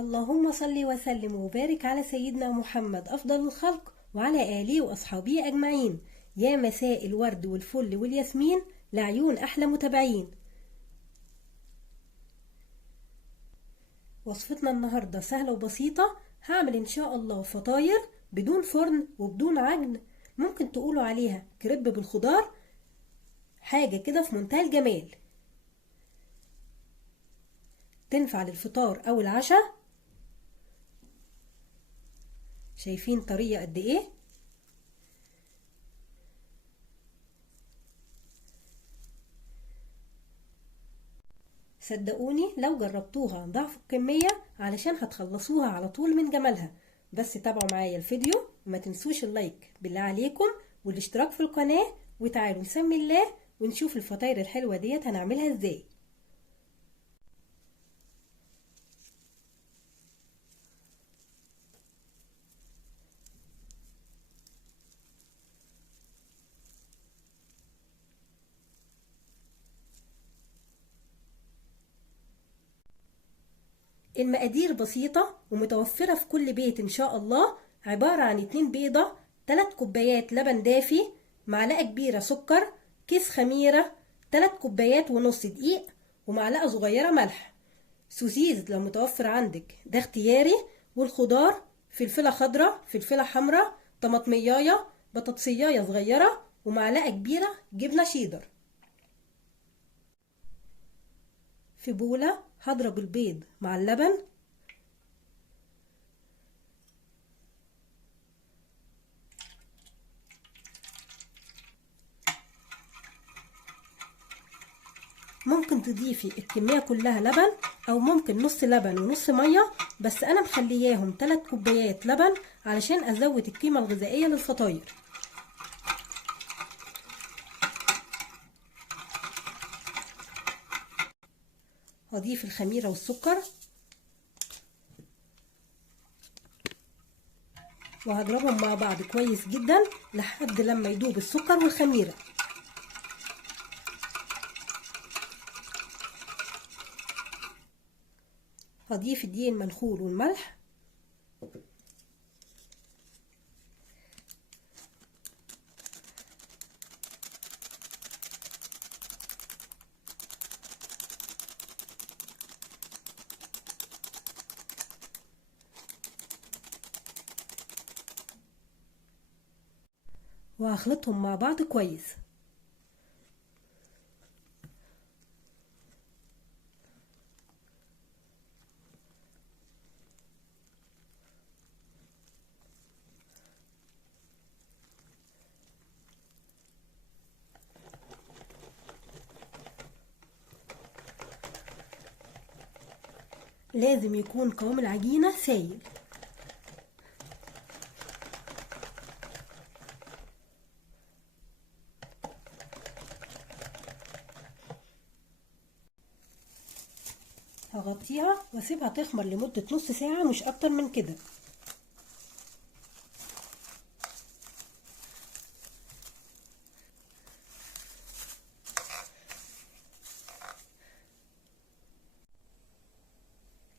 اللهم صل وسلم وبارك على سيدنا محمد أفضل الخلق وعلى آله وأصحابه أجمعين. يا مساء الورد والفل والياسمين لعيون أحلى متابعين. وصفتنا النهاردة سهلة وبسيطة. هعمل إن شاء الله فطاير بدون فرن وبدون عجن، ممكن تقولوا عليها كريب بالخضار، حاجة كده في منتهى الجمال، تنفع للفطار أو العشاء. شايفين طريقة قد ايه؟ صدقوني لو جربتوها ضعف الكمية علشان هتخلصوها على طول من جمالها. بس تابعوا معايا الفيديو وما تنسوش اللايك بالله عليكم والاشتراك في القناة، وتعالوا نسمي الله ونشوف الفطاير الحلوة ديت هنعملها ازاي. المقادير بسيطة ومتوفرة في كل بيت إن شاء الله. عبارة عن 2 بيضة، 3 كوبايات لبن دافي، معلقة كبيرة سكر، كيس خميرة، 3 كوبايات ونص دقيق، ومعلقة صغيرة ملح. سوسيز لو متوفر عندك ده اختياري. والخضار فلفلة خضراء، فلفلة حمراء، طماطمياية، بطاطسياية صغيرة، ومعلقة كبيرة جبنة شيدر. في بولة هضرب البيض مع اللبن، ممكن تضيفي الكمية كلها لبن او ممكن نص لبن ونص مية، بس انا مخلياهم 3 كوبايات لبن علشان ازود القيمة الغذائية للفطاير. هضيف الخميرة والسكر وهضربهم مع بعض كويس جدا لحد لما يدوب السكر والخميرة. هضيف الدقيق المنخول والملح، وهخلطهم مع بعض كويس. لازم يكون قوام العجينة سايل. هغطيها واسيبها تخمر لمدة نص ساعة، مش اكتر من كده.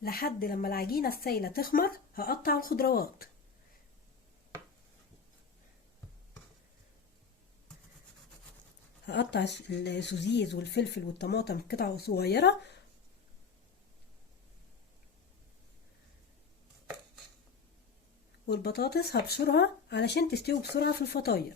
لحد لما العجينة السايلة تخمر هقطع الخضروات. هقطع السوزيز والفلفل والطماطم قطع صغيرة، والبطاطس هبشرها علشان تستوي بسرعة في الفطاير.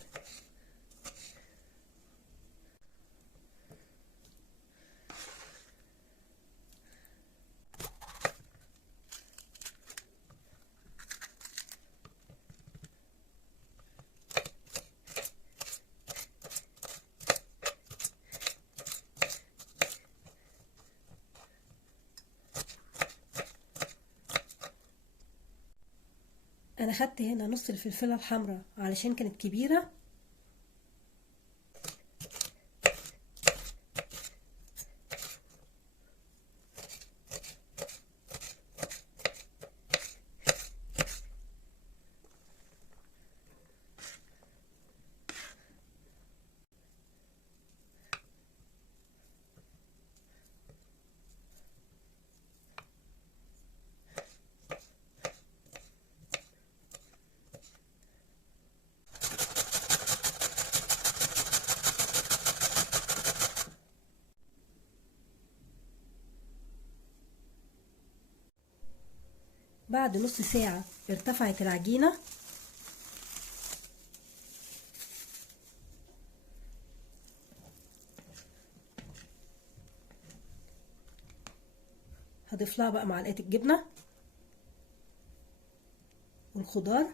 انا خدت هنا نص الفلفلة الحمراء علشان كانت كبيرة. بعد نص ساعة ارتفعت العجينة. هضيف لها بقى معلقة الجبنة والخضار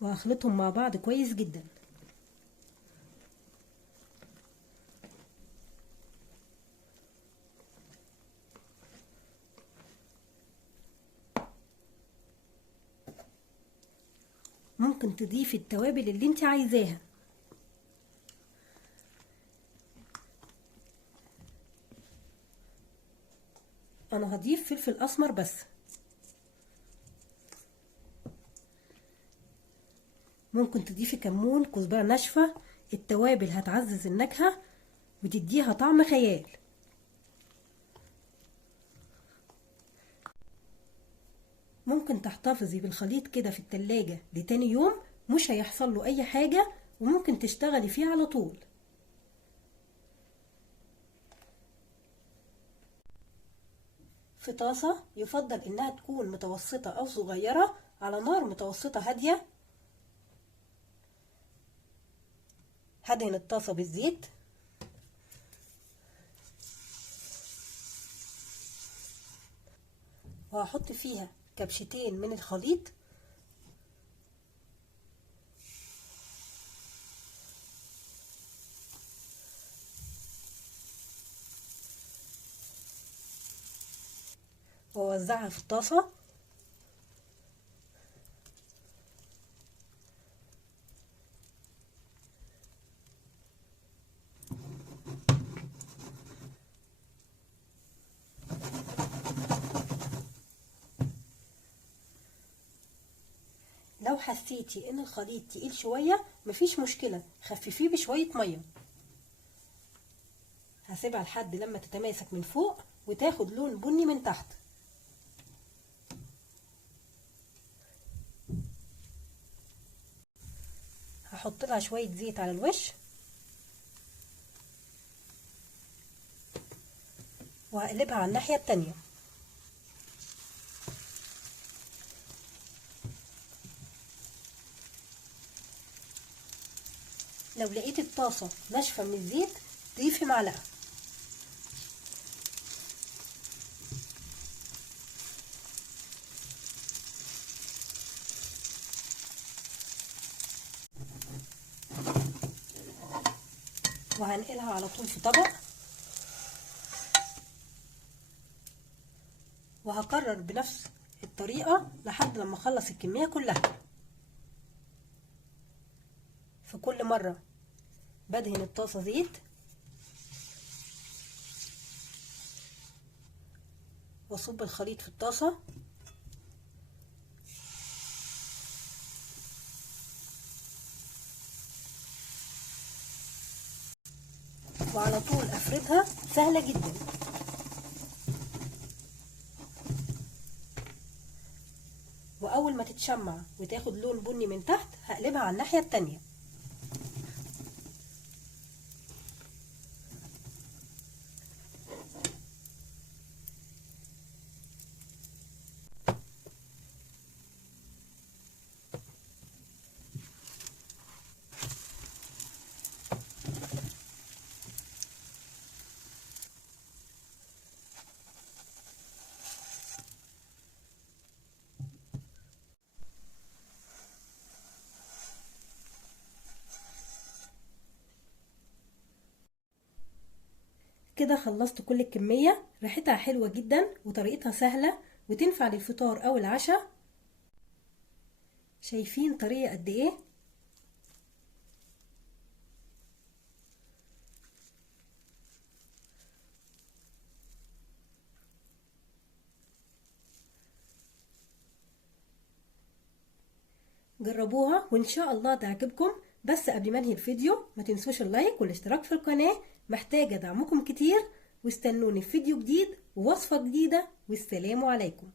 وهخلطهم مع بعض كويس جدا. ممكن تضيفي التوابل اللي انت عايزاها. انا هضيف فلفل اسمر بس. ممكن تضيفي كمون، كزبره ناشفه. التوابل هتعزز النكهه وتديها طعم خيال. ممكن تحتفظي بالخليط كده في التلاجة لتاني يوم، مش هيحصل له اي حاجه، وممكن تشتغلي فيه على طول. في طاسه يفضل انها تكون متوسطه او صغيره على نار متوسطه هاديه. هدهن الطاسه بالزيت وهحط فيها كبشتين من الخليط واوزعها في الطاسه. لو حسيتي ان الخليط تقيل شويه مفيش مشكله، خففيه بشويه ميه. هسيبها لحد لما تتماسك من فوق وتاخد لون بني من تحت. هحط لها شويه زيت على الوش وهقلبها على الناحيه التانيه. لو لقيت الطاسه ناشفه من الزيت ضيفي معلقه. وهنقلها على طول في طبق، وهكرر بنفس الطريقه لحد لما اخلص الكميه كلها. في كل مره بدهن الطاسه زيت واصب الخليط في الطاسه وعلى طول افردها. سهله جدا. واول ما تتشمع وتاخد لون بني من تحت هقلبها على الناحيه التانيه. كده خلصت كل الكمية. ريحتها حلوة جدا وطريقتها سهلة وتنفع للفطار او العشاء. شايفين طريقة قد ايه؟ جربوها وان شاء الله تعجبكم. بس قبل ما انهي الفيديو ما تنسوش اللايك والاشتراك في القناة، محتاجة دعمكم كتير. واستنوني في فيديو جديد ووصفة جديدة، والسلام عليكم.